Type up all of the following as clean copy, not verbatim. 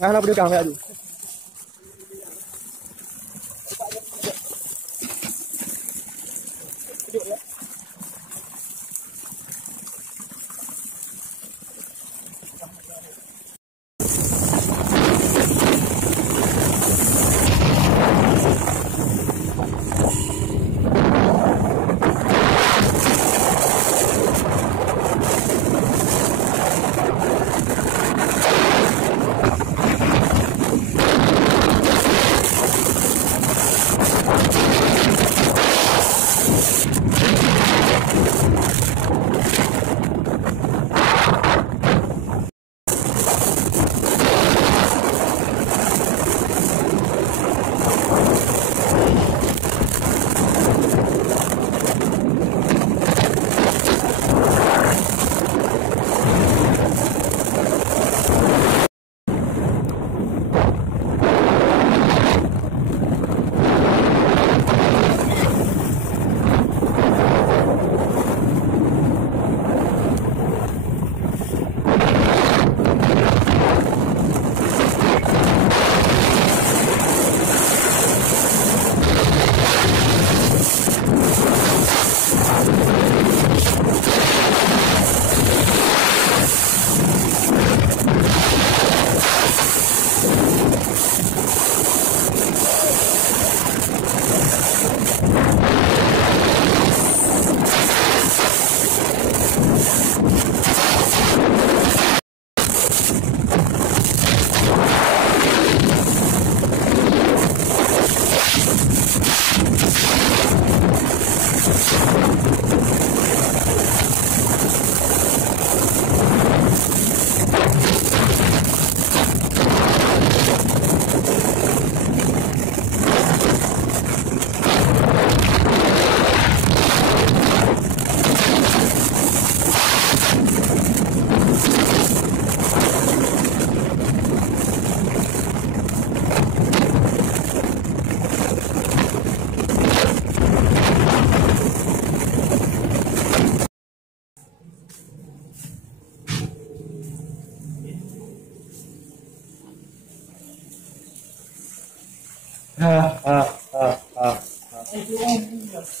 Ngah pedekang tadi.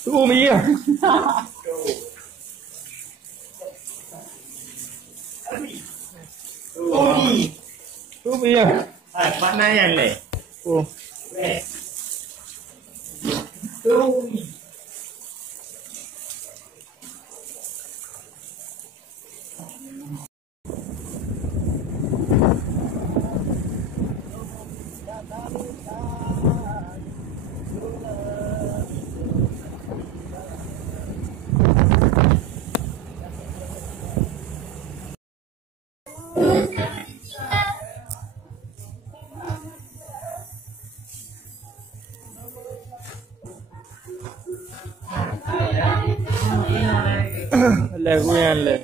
Tuh mi à. Tuh mi à. Mana yang le? Oh. Lagu yang le.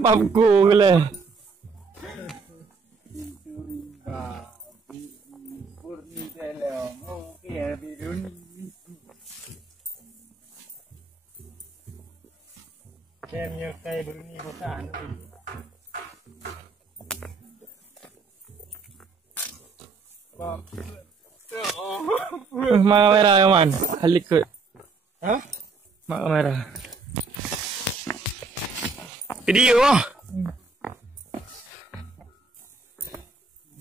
Babku le. Burni Telong, okay, Burni. Kemnya kayak Burni bosan. Mak merah ya man, halik ke. Hah? Mak merah. Video.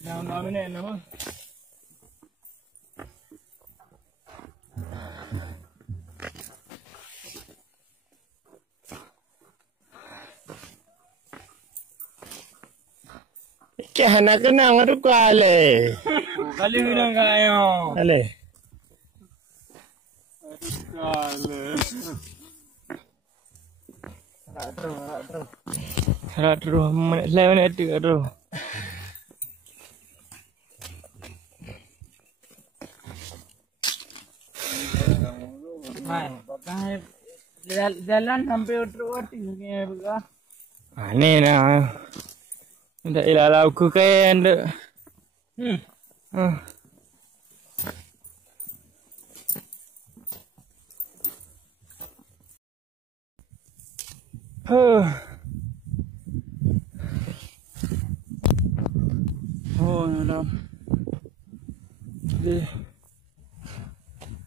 Nama ni nama. Kehana kenang tu kale. Kali bilang kayo. Ale. Kale. Harap terus. Mana tu terus. Jalan sampai terus tinggi juga. Ni nak. Tidak ilalah aku kan dek. Oh, no.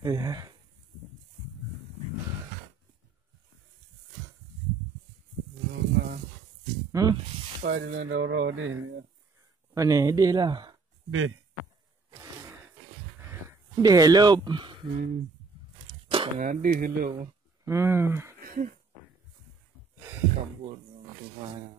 Ya. Pada nak dorong dia. Mana dia lah. Dia. Dia hello. Jangan dia hello. Kabur tu mana.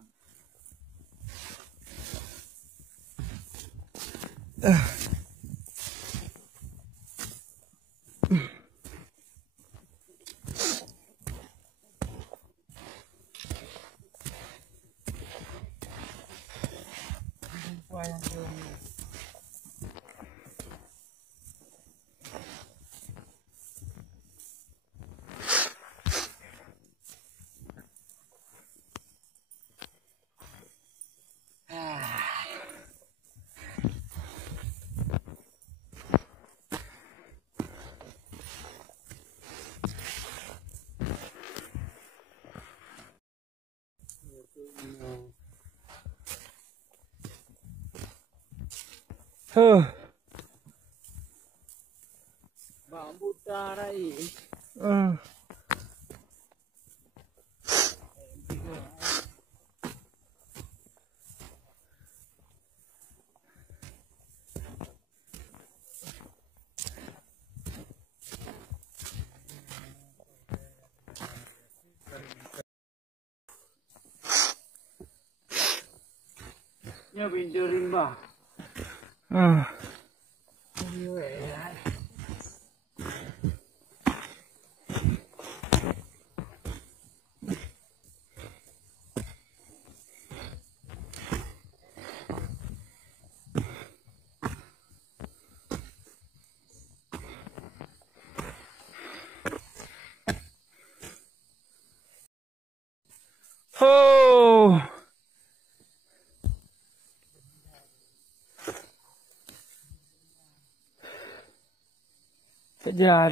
Bambu Darii. Ya binturin bah. Oh. Kejar.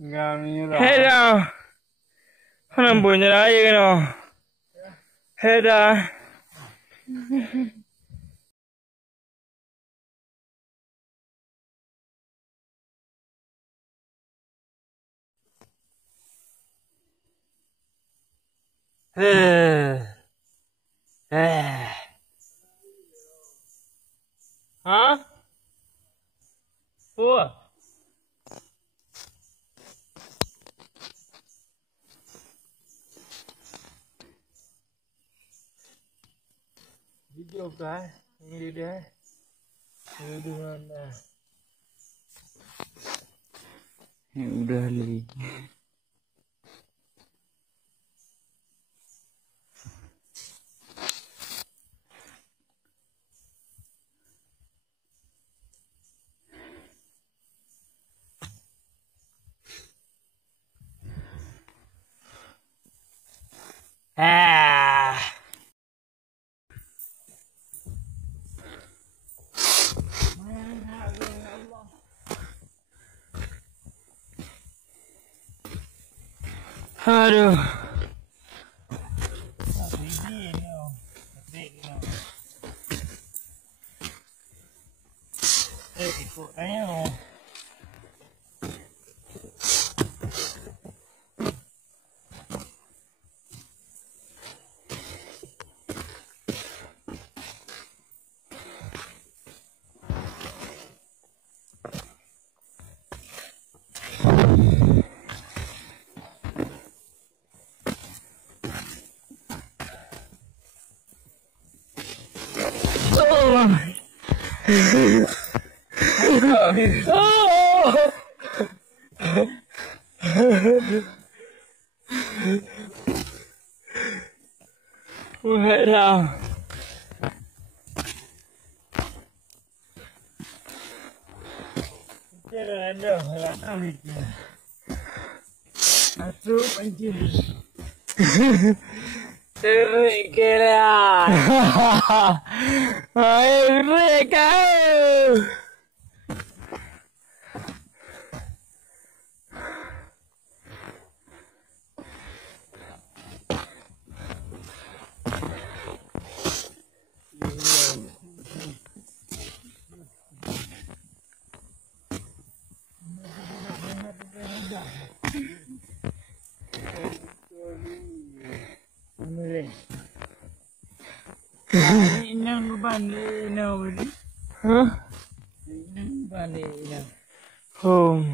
Kamii Darii. Hey dah. Mana punya raya kena? Hey dah. Hah? Apa? Video kan? Ini dia. Turun dah. Udah lagi. Aduh. Ikut ayo. Buat dah. Jangan dah lah. Masuk pancing. Terik Gila. Terik kau. Inang balik now. Huh? Inang balik now. Home.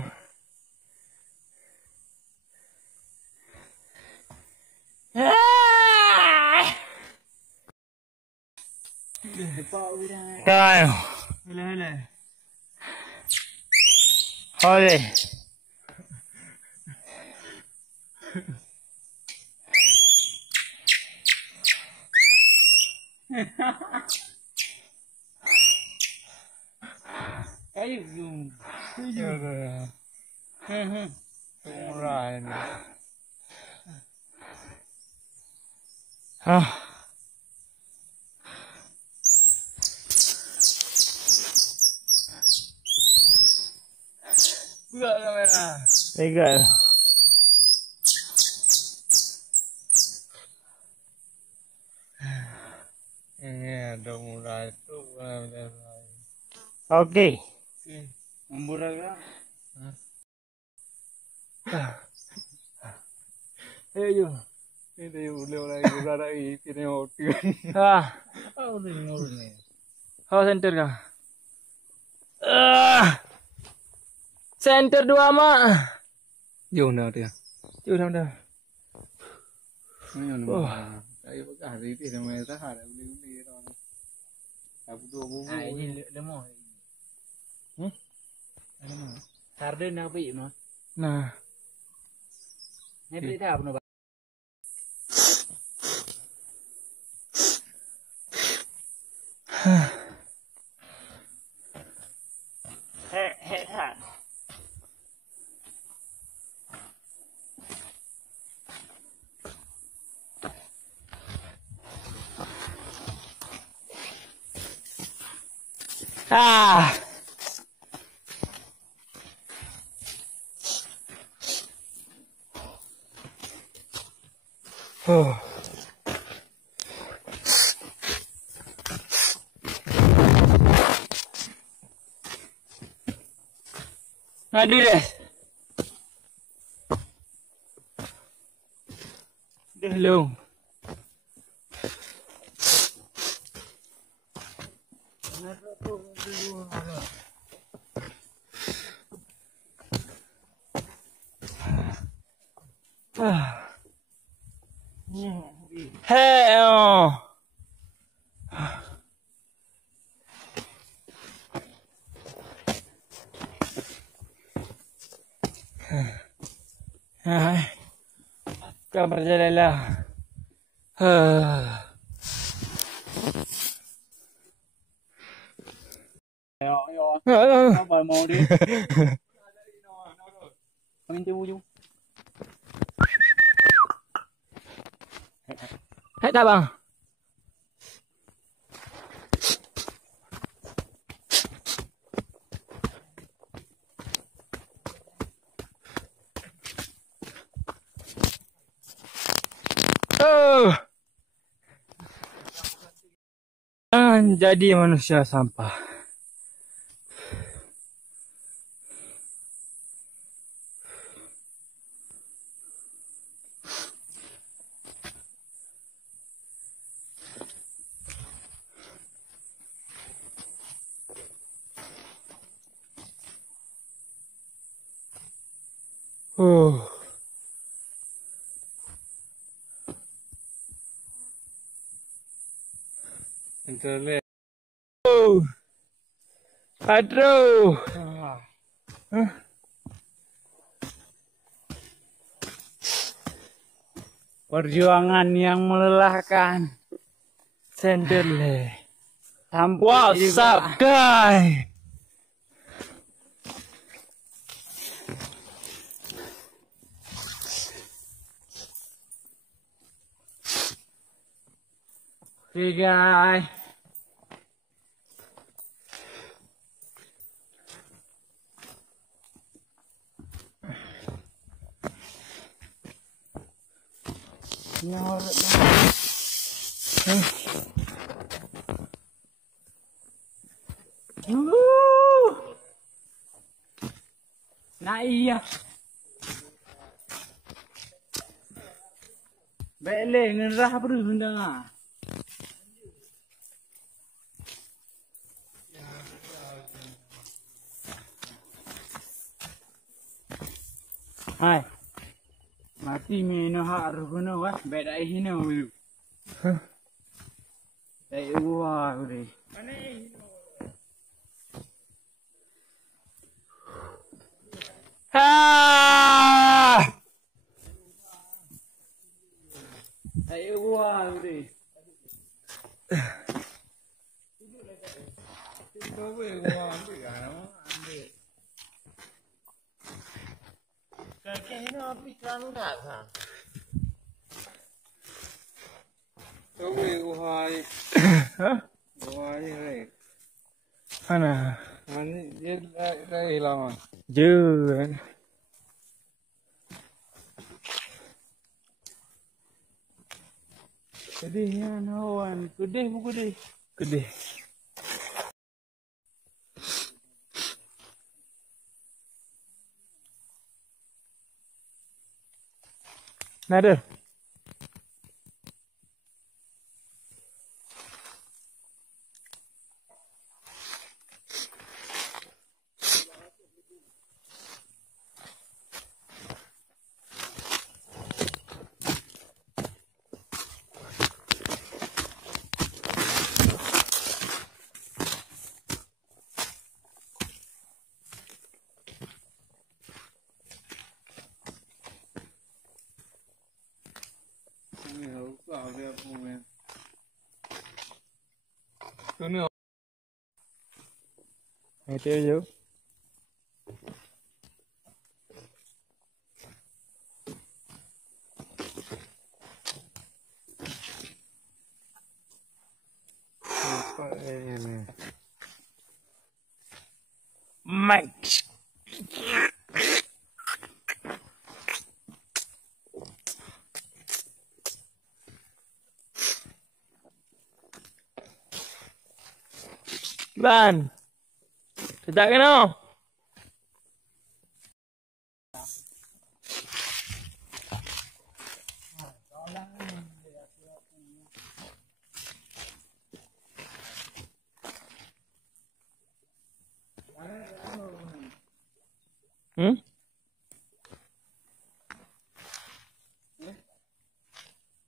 Kau. Hele. Ole. Ayo zoom. Murah ini. Buka kamera. Pegang. Ini ada murah itu. Oke. Murah kan? Ayo. Ini boleh orang Hura Hura Saja Bukan. Oh, ini ni. Oh, center kah? Center 2 mak. Jom dah dia. Jom dah. Oh. Ayo pakai hari ini nama tak ada beli orang. Aku tu bubu. Ini lemah. Lemah. Sarden nak beli mah. Nah. Ni beli dah apa nak? Ngadu deh. Telong. Hey, Kau berjalanlah. Apa mau dia? Kami Punyaa. Hai tak bang? Jangan jadi manusia sampah. Internet. Aduh. Perjuangan yang melelahkan. Sendel. What's up, guys? Hey, guys. Nah iya. Bele ngerah perlu undang. Hai. Mati meno haru kono wah beda hino dulu. Dai wah udah. Ha! Ayo wah udah. Kayaknya api terlalu rasa. Hah? Wahai. Mana? Ani dia dah hilang. Jangan. Kedihnya nawan, kedih buku deh. Kedih. Nada. Tuh Itu aja. apa ini? Max. Ban. Tidak kena.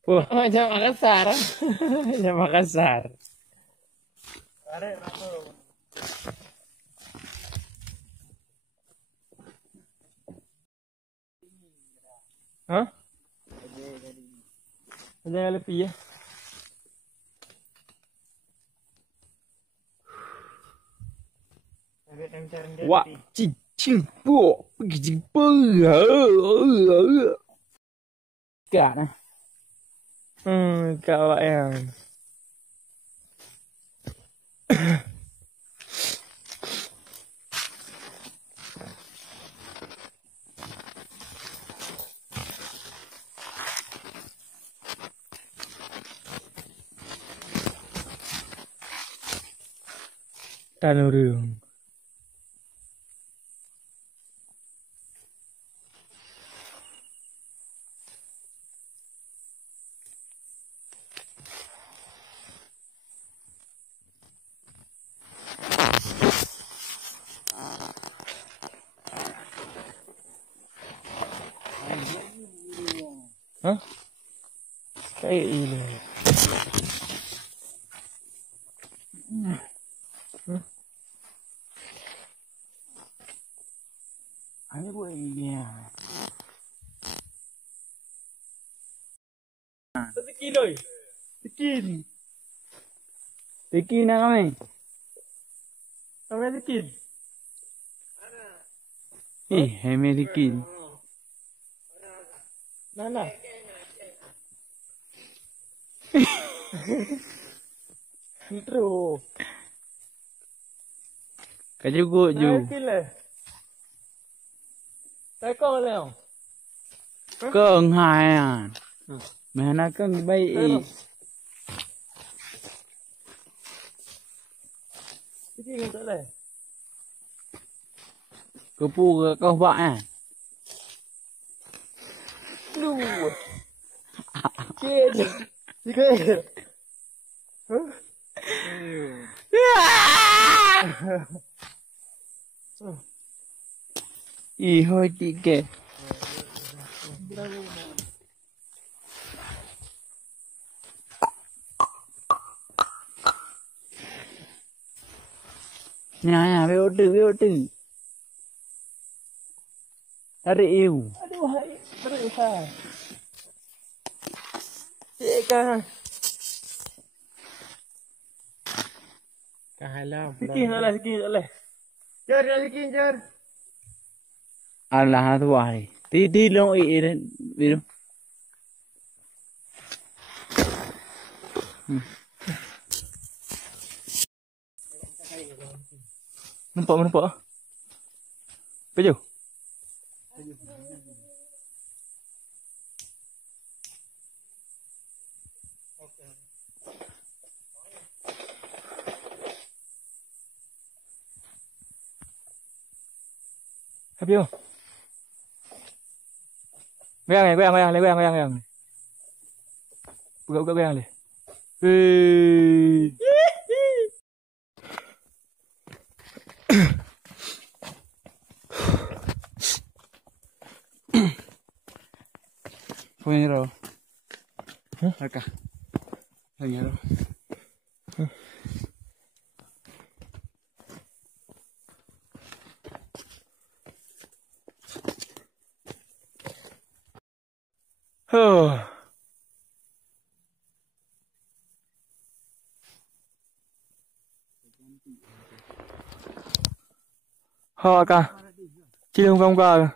Macam Makassar. Macam Makassar. Hah? Ada lebih ya? Wah, cing po, cing po. Kan? Kalau yang Tanurung. Hah? Kayak ini. Ayo boy ya. Tiki loy. Tikin. Tikin na kami. Kami tikin. Hemi tikin. Nana. Intro. Kajugo ju. Cái con nào? Con hai à? Mẹ nó con bay. Cái gì nữa đây? Cô pu con vợ à? Lu. Chết. Gì cái? Thôi chị kể. Nhà với ô trừ. Ada yêu. Aduh, berusaha. Cik kan. Kahalah. Sikit tak. Jar sikit jar. Allah tu wahai. Ti long biru. Nampak. Pejuh. Pejuh. Goyang. Goyang. Punya roh. Raka. Punya roh. Ka. Chiêu không ca.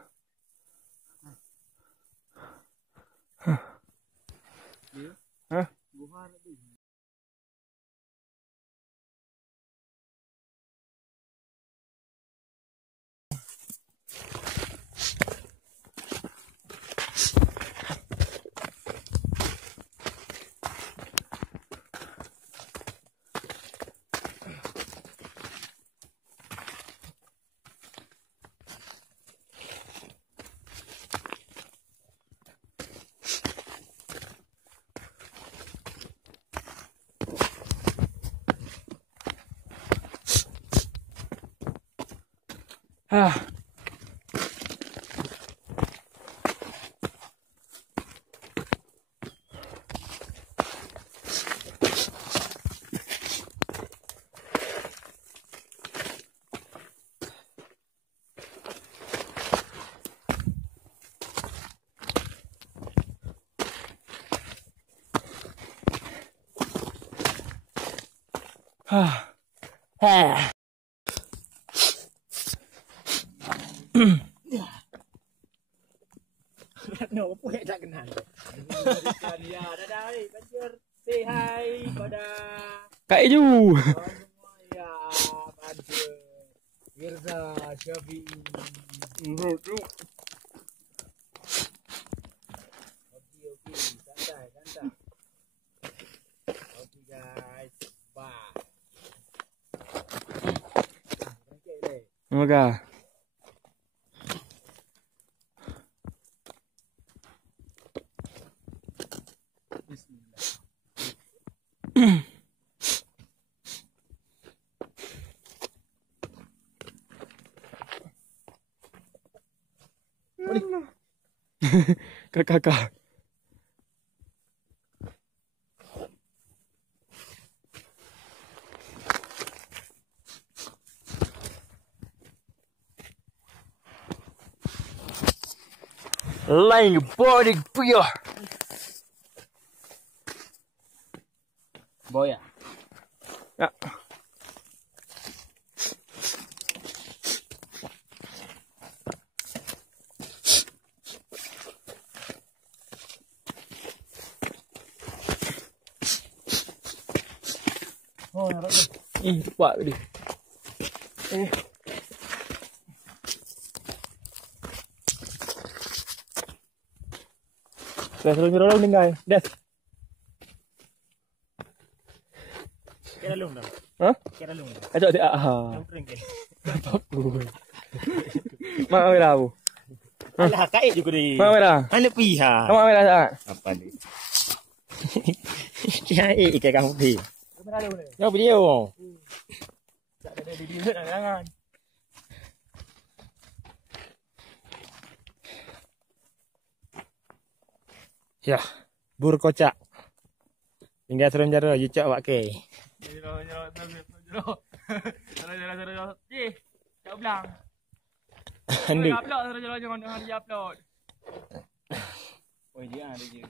Hả? No, boleh tak kenal. Sekaliann D Sharee Se banjir say hi pada Kak Ju. Semuaa banjir. Mirza Syafi'i. Menuju. Okey, santai. Okey guys, bye. Semoga. Kakak. Lain body puyah. Boy ya. Ya. Oh, narok tu. Cepat tadi. Dah serong-serong tinggal. Dah. Kira lung dah. Ha? Kira lung dah. Ajak dia. Lung kering ke. Mak merah aku. Alah kait juga dia. Mak merah. Mana pihak? Mak merah tak? Apa ni? Kira ikan kamu pergi. Kamera lu ni. Kau pergi oh. Tak ada di dia jangan. Ya, bur kocak. Tinggal serem jara jecak awak ke. Jero. Eh, tak belang. Handu. Upload jero jangan dia upload. Oh dia ada je.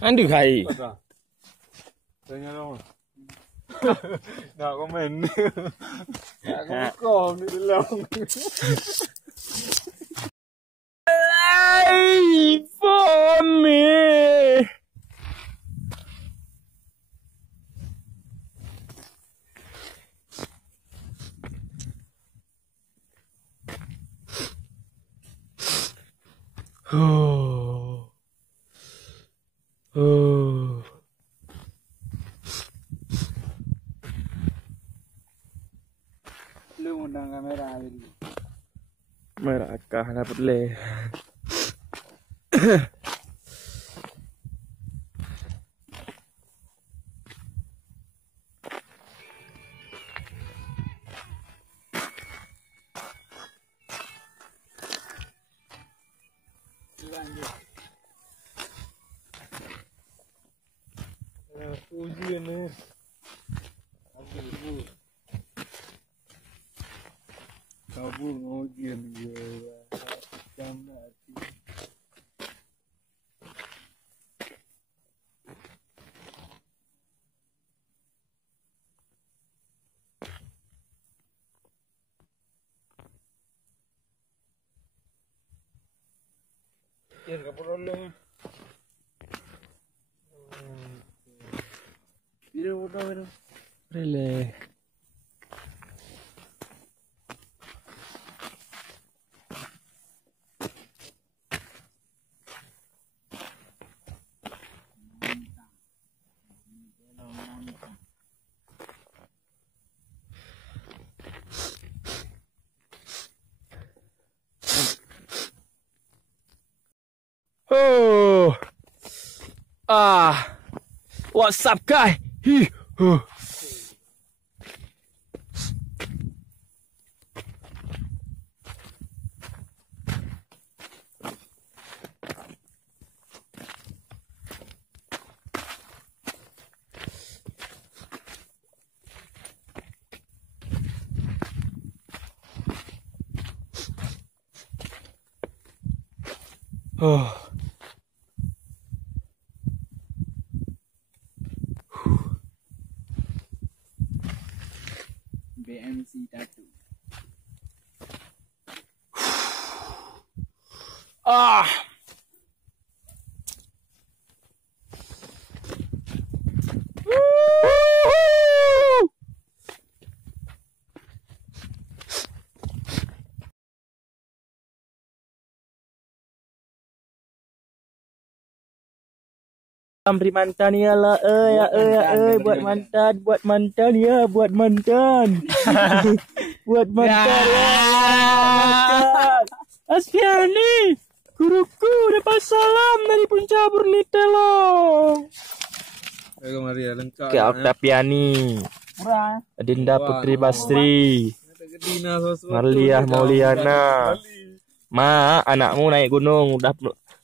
Handu kai. Tanya dong. Nak komen. Nak komen di dalam. Ay, for me. Lu undang kamera dulu. Merah kah dapat le. Ujian ni. Kabur ujian je. Jangan hati. Jangan kabur oleh. Video. Rele. Oh. What's up, guy? Oh. BMC tattoo. Ah. Beri mantan ya lah, buat mantan ya, buat mantan buat mantan ya. Asfiani, guruku dapat salam dari puncak Burni Telong. Maria lengkap. Ke Oktaviani, Adinda Putri Basri, Marliah Mauliana. Ma, anakmu naik gunung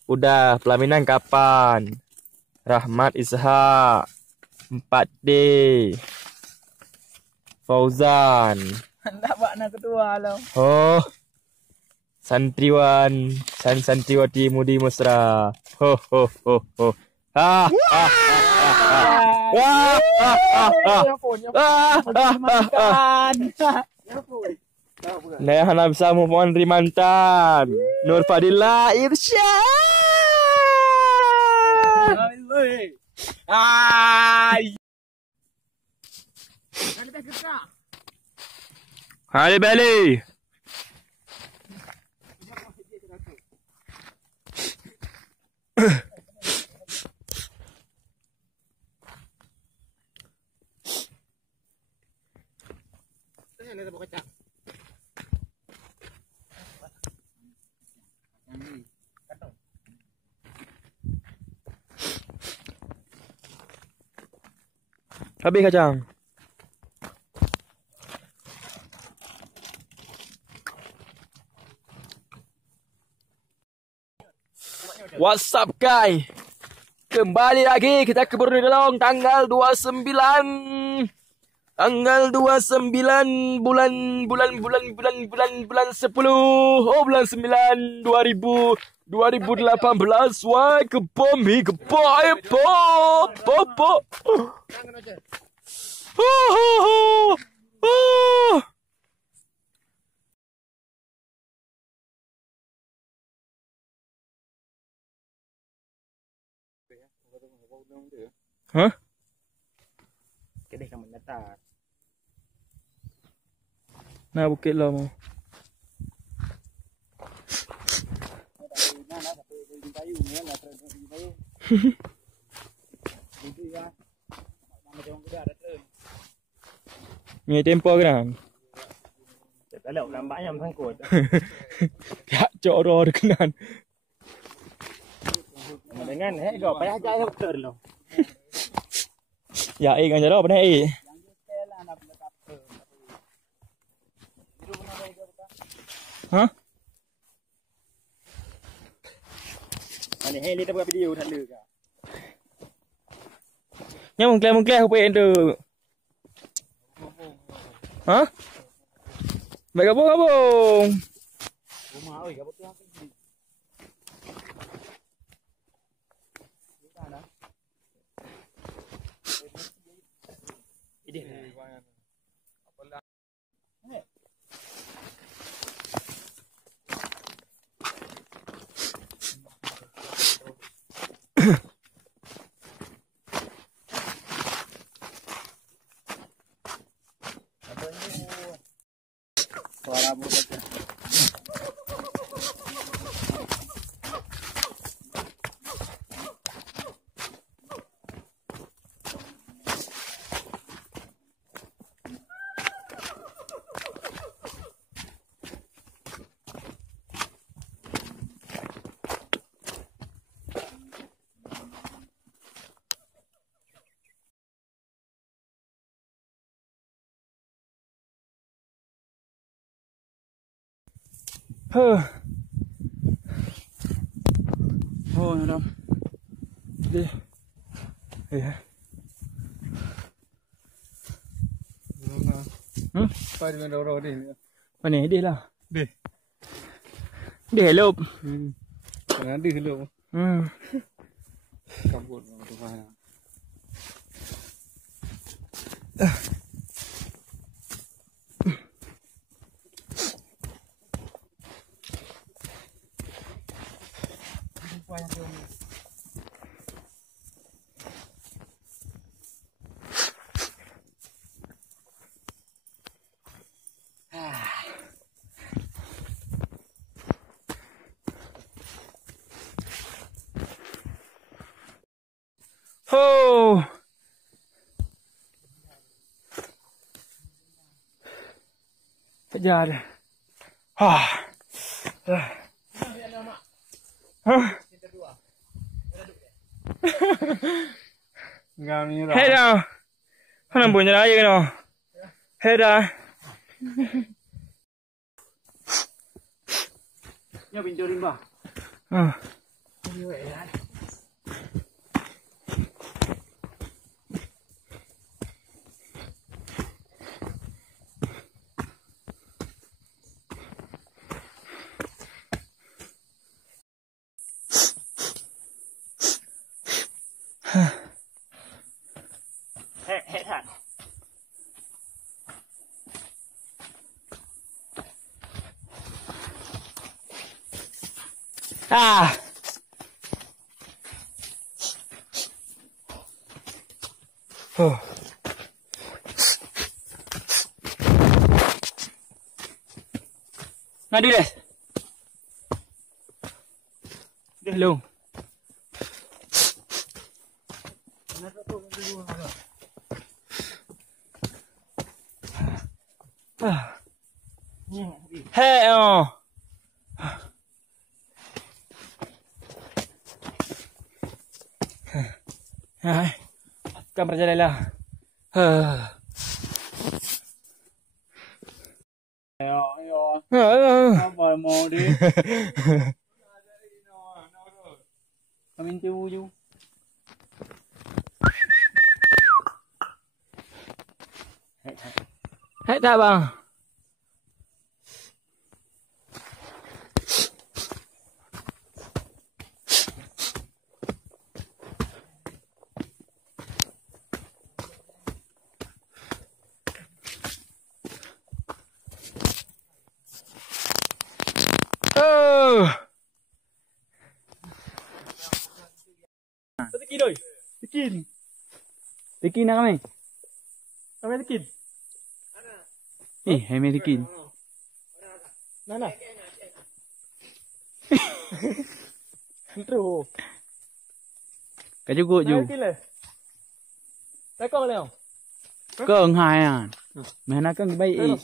udah pelaminan kapan? Rahmat Ishak 4D Fauzan. Tak buat nak kedua lah. Oh. santriwan dan santriwati mudi mesra. Ho ho ho ho. Ha ha ha. Nah, hana bisa move on dari mantan. Nur Fadila Irsyad. Hai Beli. Habis kacang. What's up guys? Kembali lagi kita ke Burni Telong tanggal 29 bulan 10. Oh bulan 9 2018. Wah kepom pop. Hah? Kedai kamu datar. Nah bukit lah mau. Ni tempo kan? Kalau nampaknya sangkut. Ya coro dekenan. Dengan kau payah aja doktor lo. Ya kan jaro apa ni? Hah? Ani heli tak buat video tak le ke? Nya mungkin aku pengen tu. Hah? Baik gabung. Rumah oi gabung tu apa ni? Ini. Suara buruk. Oh, ada. Deh. Ya. Pai dengan orang ni. Mana dia lah. Deh. Dia hello. Jangan dia hello. Kabut tu faham. Oh. Kejar. Kami lah. Hei dah. Mana punya raya kena? Hei dah. Nya pintu rimba. Ah. Ngadu deh. Belum. Hey, oh. Hai. Kamar jalan lah. Apa mau đi? Kami Punyaa. Hết ra bang. Tikin oi. Tikin. Tikin nak kami. Kami tikin. Kami tikin. Mana? Itu. Cái chú gội dù. Đấy con nào? Cơn hai à. Mẹ nó cơn bay y.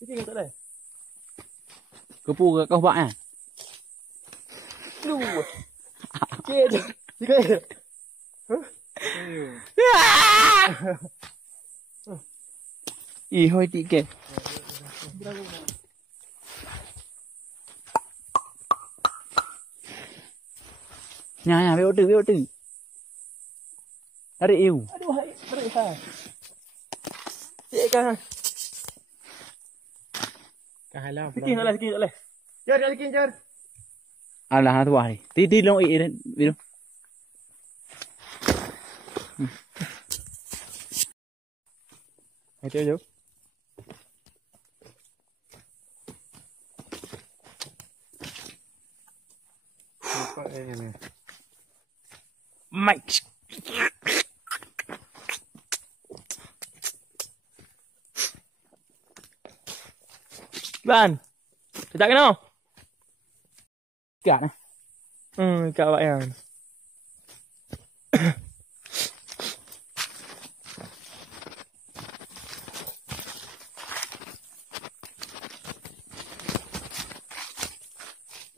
Tikin tới đây. Có pu các bạn à? Đu. Kia chứ. Kia. Ih, hoi ti ke. Nhà với ô tử. Ada yêu. Aduh, hai, berat ha. Cik kan. Cái lao. Tikin tak leh. Jar, tikin jar. Alah, hang tu wah ni. Ti long i dan biru. Hai tiêu vô. Mike. Ban. Tak kenal. Cả này. Kat awak yang.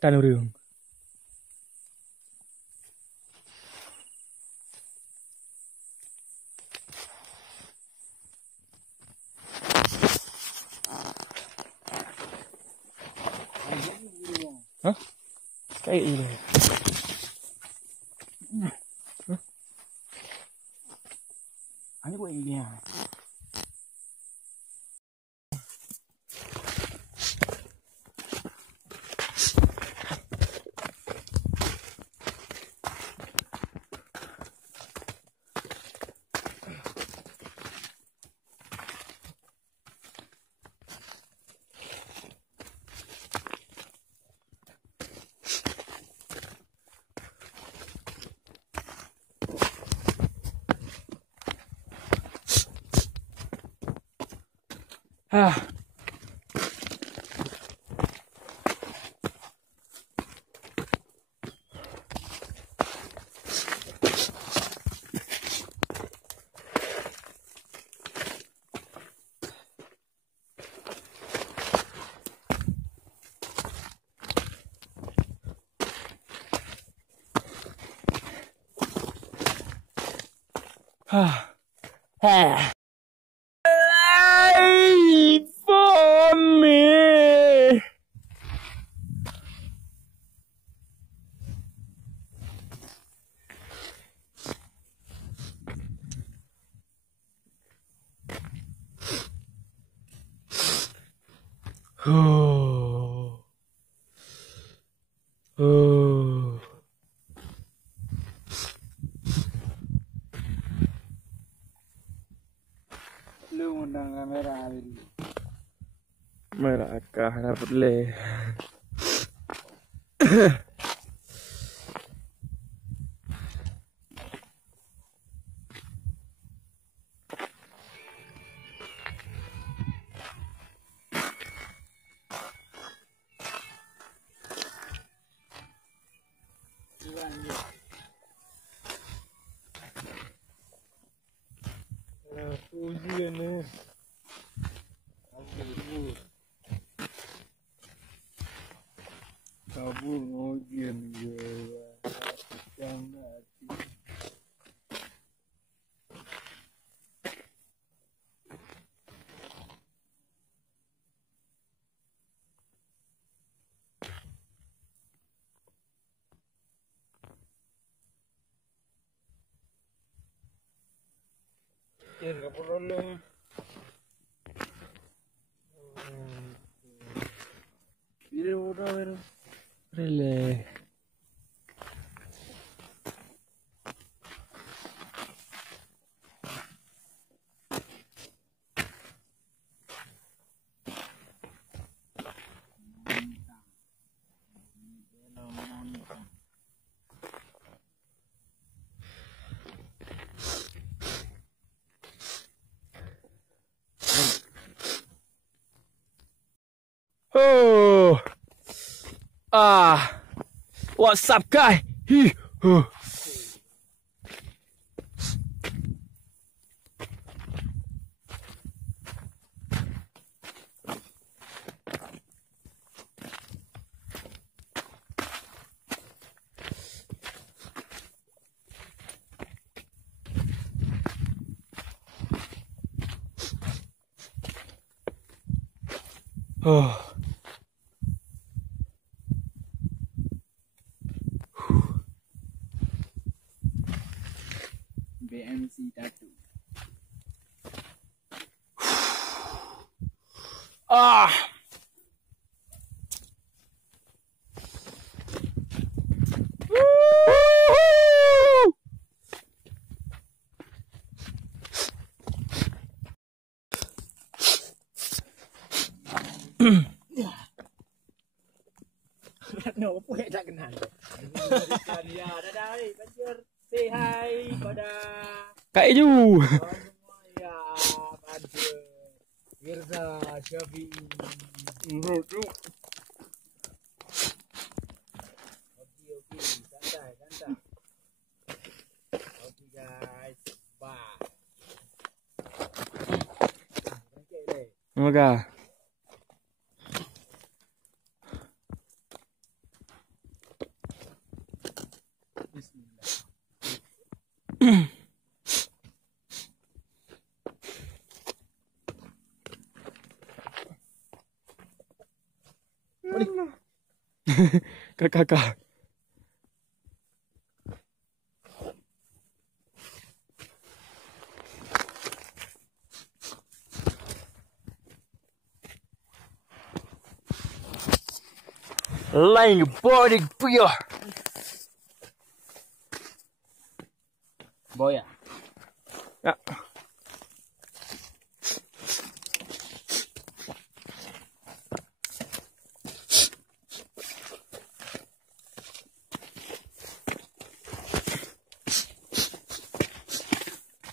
Tan đường. Hả? Cái gì này? Anh quay nè. Ah. Ah. For me. Oh. Oh. Lu undang kamera ini. Merakah dapat le. Ujian ni. Kabur ujian je. Jangan. Yan, kapulon lang. Bila udah pero. Rele. Oh. What's up, guy? Oh. BMC tattoo. Ah. No, punya tak kenal. Ya, dadah, banjir. Say hi pada Kak Ju. ya, banjir. Mirza, Syafi'i. Menuju. Okey, santai. Okey guys, bye. Semoga. Kakak. Lain body punya. Boya. Ya.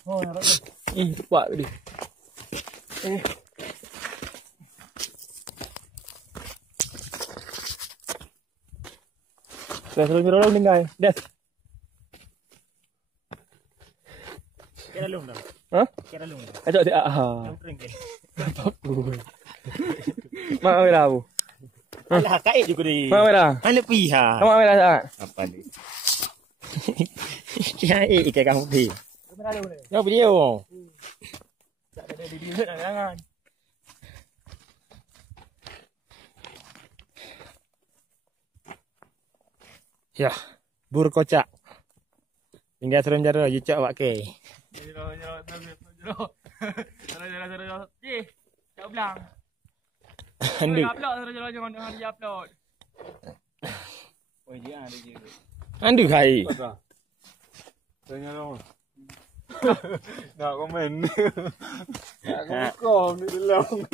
Oh, ya Rabbi. Cepat dia. Dah selalu mirolong tinggal. Dah. Kira lung dah. Ha? Kira lung dah. Ajak dia. Ringkit. Mak merah bu. Alah, kait juga ni. Mak merah. Mana pihak? Mak merah tak? Apa ni? Kira ikan kamu ni. Kamera lu ni. Kau video. Tak ada di dia jangan. Ya, bur kocak. Hingga serem jaro yucak wak ke. Jero. Ji, tak belang. Andi. Upload jero jangan dia upload. Oh dia ada je. Andu kai. Tanya dong. Nak komen. Nak komen di dalam.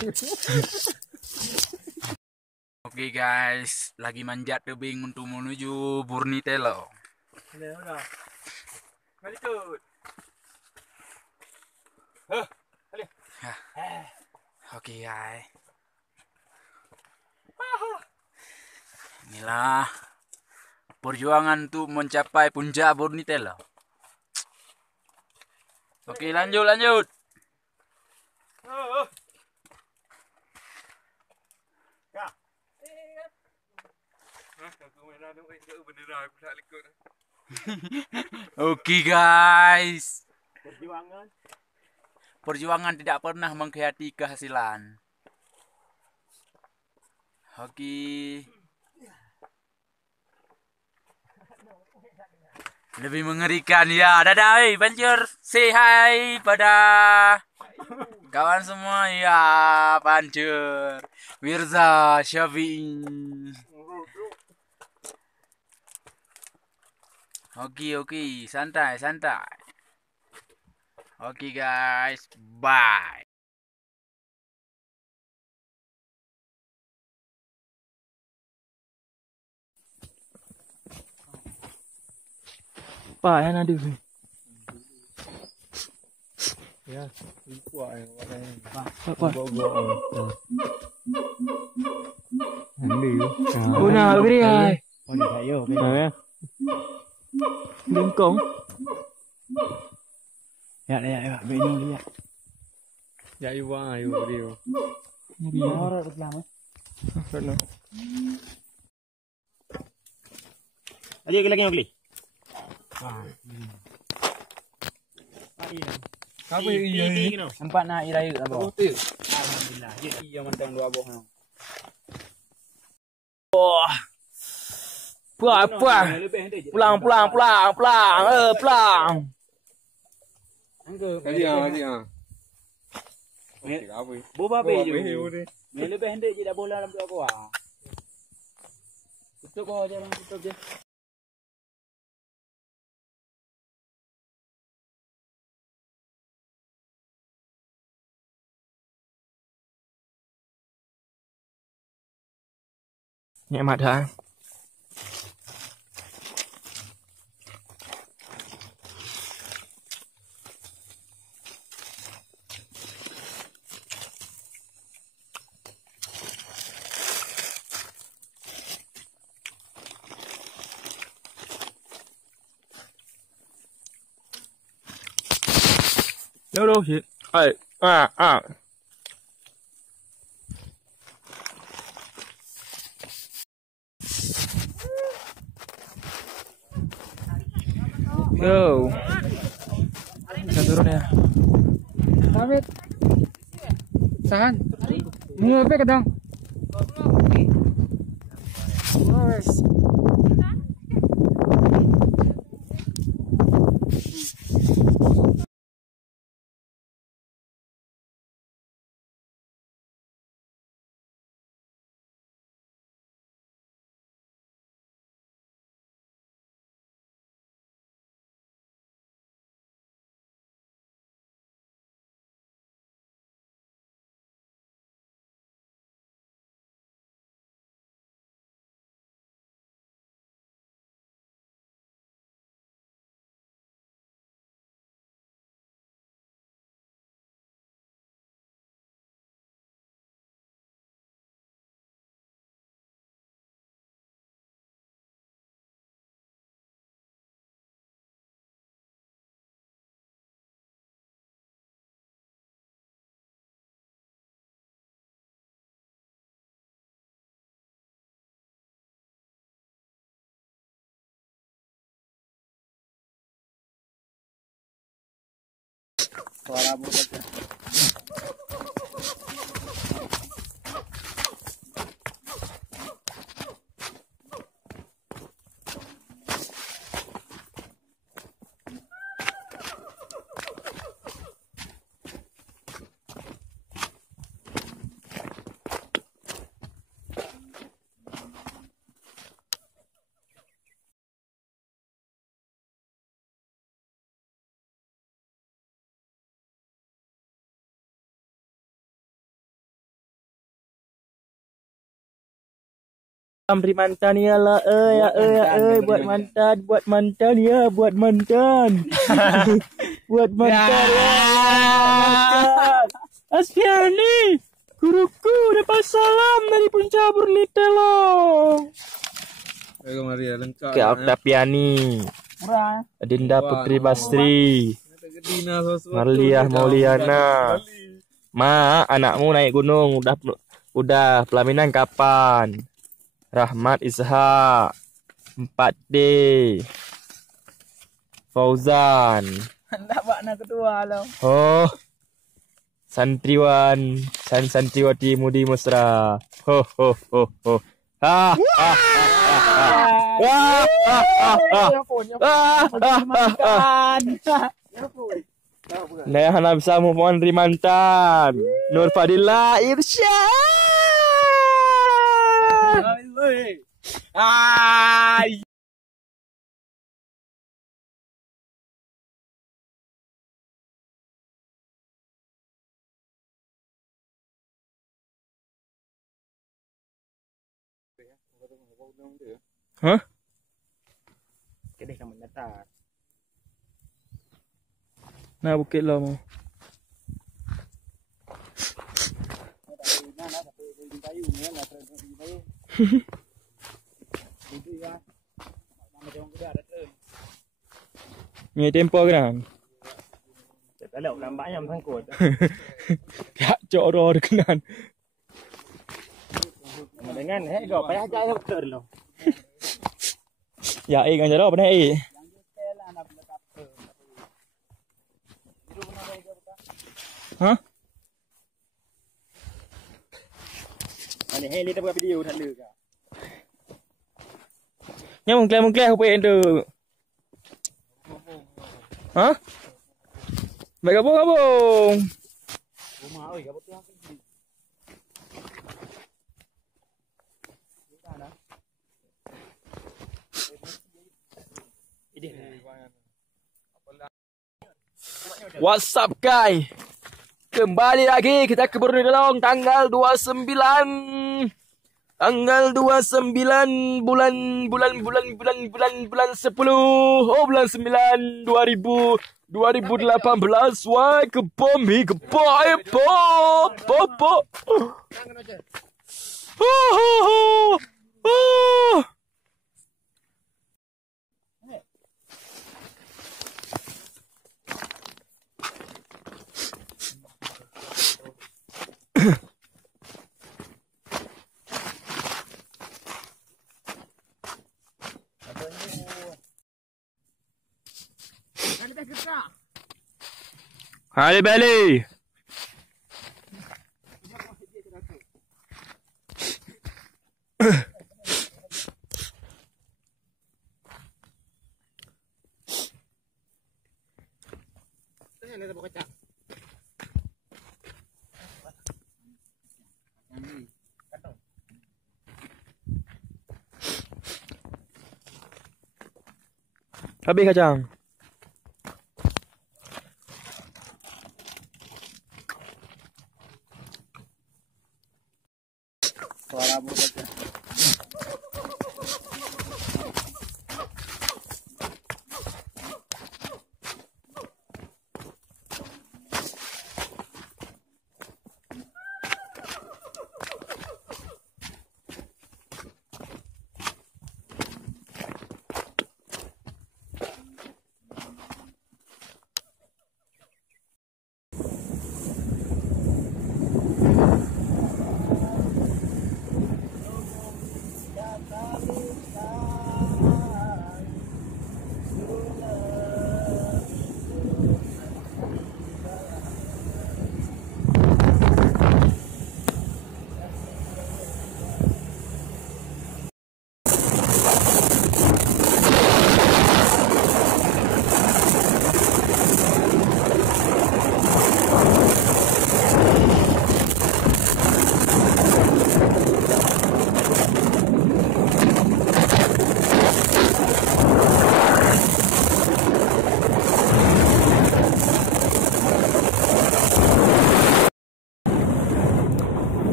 Oke guys, lagi manjat tebing untuk menuju Burni Telong. Udah. Balik. Oke guys. Inilah perjuangan untuk mencapai puncak Burni Telong. Oke, lanjut. Oke guys. Perjuangan tidak pernah mengkhianati kehasilan. Oke. Lebih mengerikan ya. Dadah, banjir. Say hi pada kawan semua ya, banjir. Wirza, Syafi'i. Oke, santai. Oke guys, bye. Apa yang ada ni? Ya, kuat yang warnanya. Apa? Oh, nak beri ai. Oh, ni saya. Ya. Lengkong. Ya, beri ni ya. Ya, ayo beri. Ni Orang dalam. Pernah. Lagi. Apa ini? Sempat nak air air apa? Betul. Alhamdulillah. Iya mentang dua boh. Pulang. Pulang. Tadi ah. Apa? Boba be je. Ni lebih hendak je dah bola dalam dua boh. Tutup bawah je, tutup je. Nikmat dah. Đâu chị? Go. Kita turun ya. Samit. Sahan. Ni apa kadang? Suara budak. Mantan ya lah, buat mantan ya, buat mantan ya. Asfiani, guruku dapat salam dari puncak Burni Telong. Kemari ya lengkap. Ke Oktaviani, Adinda Putri Basri, Marliah Mauliana. Ma, anakmu naik gunung udah pelaminan kapan? Rahmat Ishak 4D Fauzan. Hendak makna kedua lo. Oh, santriwati Mudi Musra. Ho ho ho ho. Ha ha ha. Nah, hana bisa move on dari mantan. Nur Fadila Irsyad. Ay. Hah? Kedai kamu datar. Nah, bukit lah mau. Ni tempo kan? Kalau nampaknya sangkut. Ya, coro dekenan. Dengan kau payah aja betul lo. Ya, kan jaro apa ni? Hah? Ani heli tak buat video tak lu ka. Nya mungkin aku pengen tu. Hah? Baik gabung. Rumah oi apa tu aku beli. What's up guys? Kembali lagi kita ke Burni Telong tanggal 29 bulan 10. Oh bulan 9 2018. Wah kebomi keboy po. Hai Beli. Habis kacang. Suara mulut.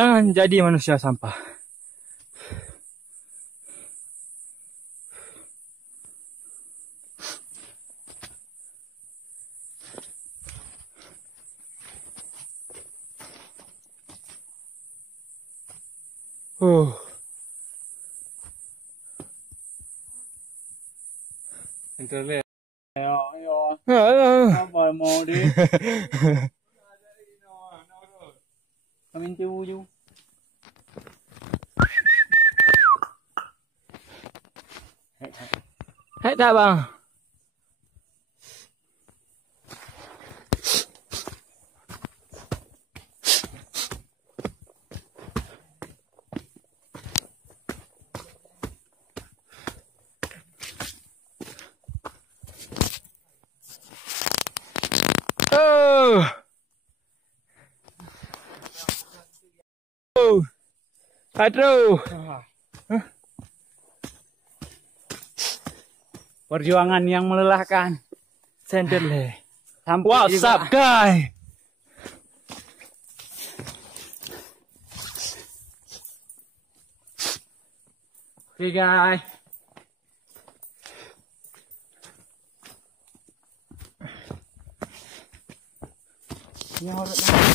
Jangan jadi manusia sampah. Internet. Apa mau dia? Kami Punyaa. Hết tak bang? Aduh. Perjuangan yang melelahkan. Sendal le. What's up, guys? Okay, guys. Yang hormat lah.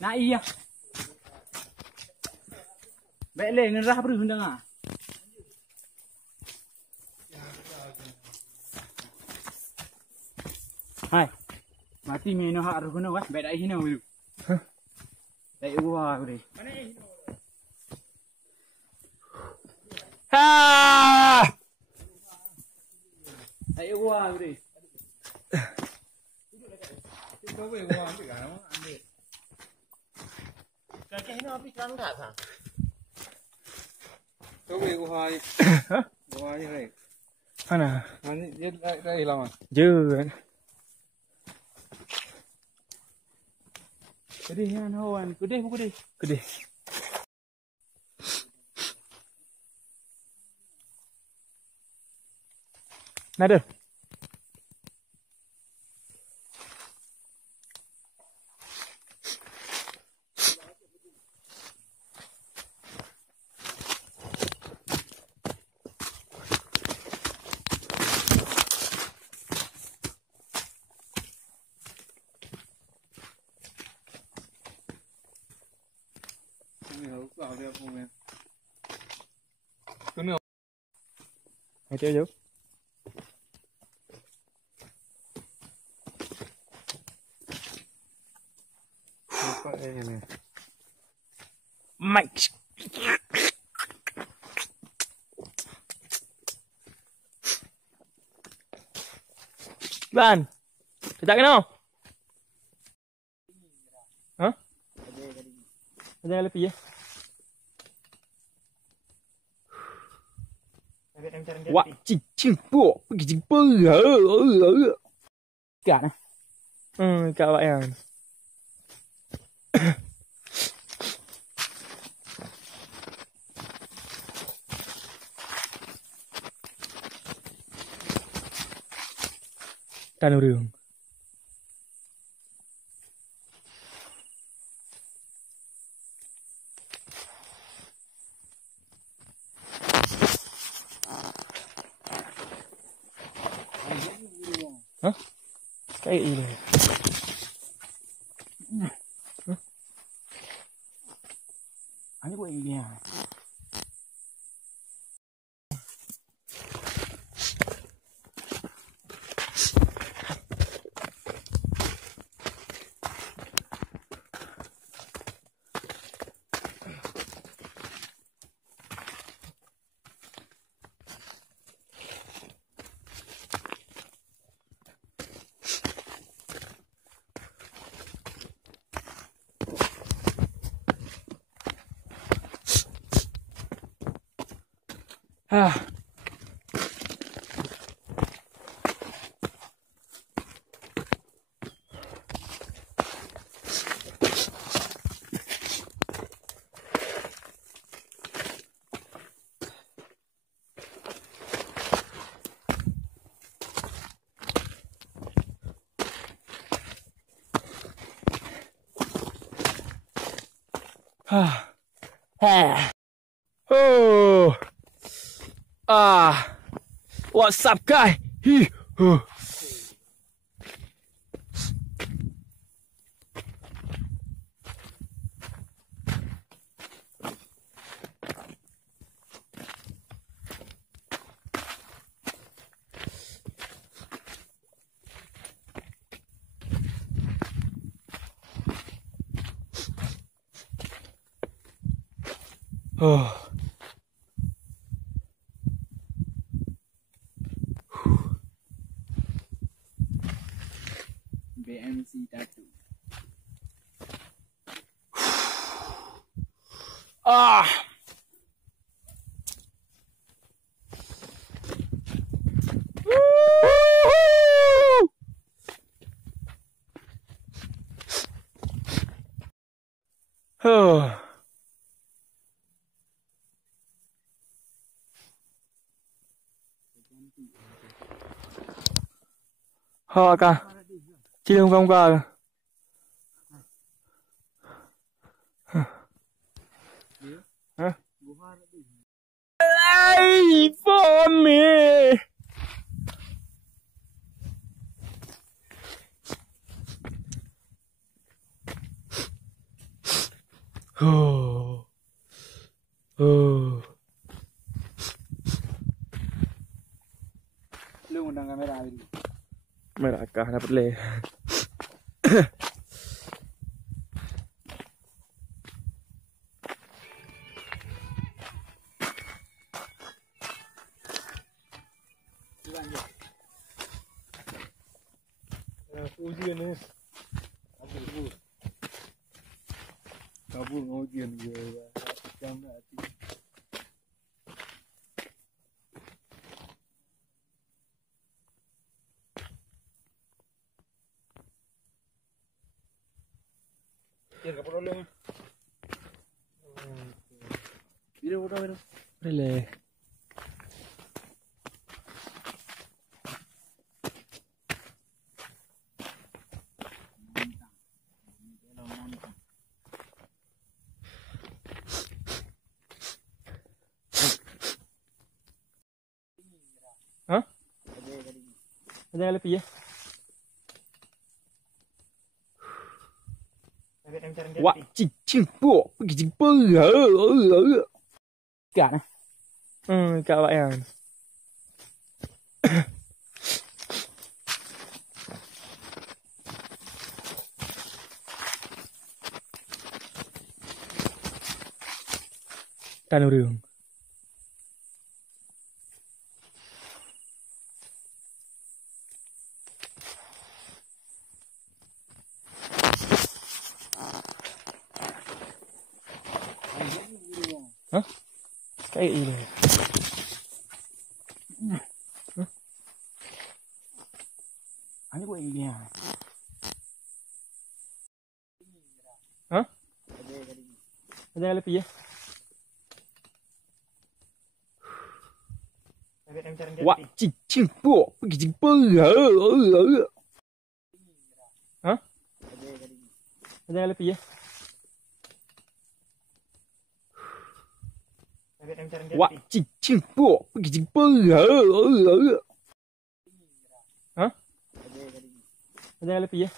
Nak iya. Baik le, ngerah apa tu undang ah? Hai. Mati meno hak ru guna was, baik dak hina dulu. Hah? Baik gua aku deh. Mana ni? Ha! Baik gua aku deh. Kau boleh gua ambil kan? Ambil. Kakek ini habis kan tak sah? Kau boleh gua hai. Gua hai ni. Mana? Mana dia dah hilang ah. Je. Kedih kan hawan. Kedih buku deh. Kedih. Nada. Hãy chơi vô. Mạnh. Bạn. Kita kenal? Hah? Ada lebih ya? Wah, cing po, pergi cing po. Ikan. Ikan apa yang? Ikan urung. Hah? Kayak ini. Ini buat ini ya. Oh. What's up, guys? BMC tattoo. Họ cả chị không vòng vào Ay, fome! Lu undang kamera ini. Merah kah dapat le. Ujian ni. Kabur ujian dia. Jam nak. Dia kapur oleh. Bila. Le. Hah? Ada lebih ya? Wah, cing po, pergi cing po. Ikan. Ikan apa yang? Ikan urung. Hah? Kayak ini. Ini gue ini ya. Hah? Ada lebih ya? Wah, cing po, pergi cing po. Hah? Ada lebih ya? Wah, cing po, pergi cing po. Hah? Ada lebih ya?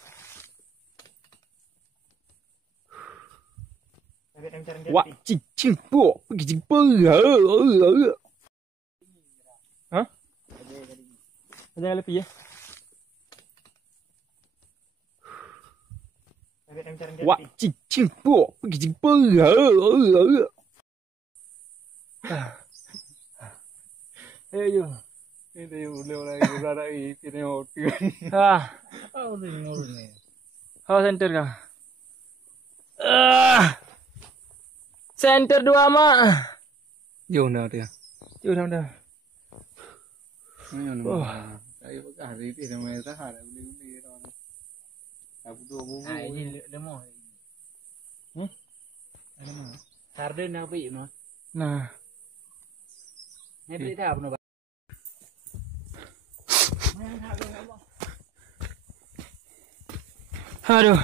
Wah, cing po, pergi cing po. Hah? Ada lebih ya? Wah, cing po, pergi cing po. Ayo. Ini ulil lagi Hura Hura Saja Bukan. Oh, center kah? Center 2 mak. Vô nào dia? Chưa đâu đâu. Ayo hari ini namanya tak ada beli orang. Aku tuh bubu. Ini lemah. Lemah. Sarden nak beli mah. Nah. Ini beli dah apa? Aduh.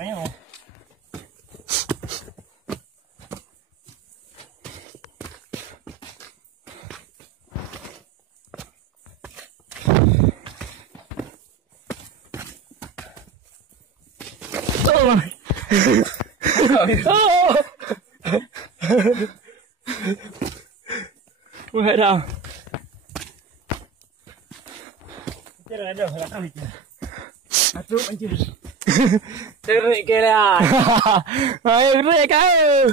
Ayo. Buat dah. Kira ada belakang ni. Atuk anjir. Terik ke lah. Ayo gerak kau.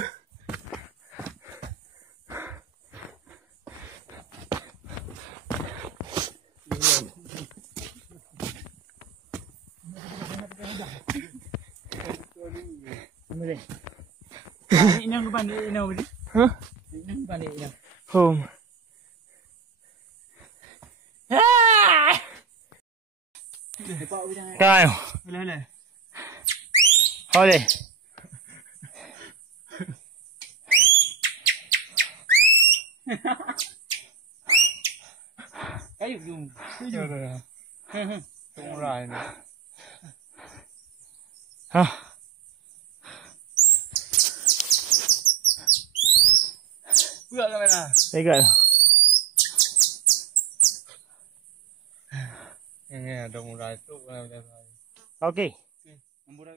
Boleh. Ini yang depan ni boleh. Hah? Ini yang depan ni. Home. Kau. Boleh. Boleh. Kayu belum. Tunggu ini. Hah. Buka kamera. Pegang. Ini ada mulai itu. Okey. Membuat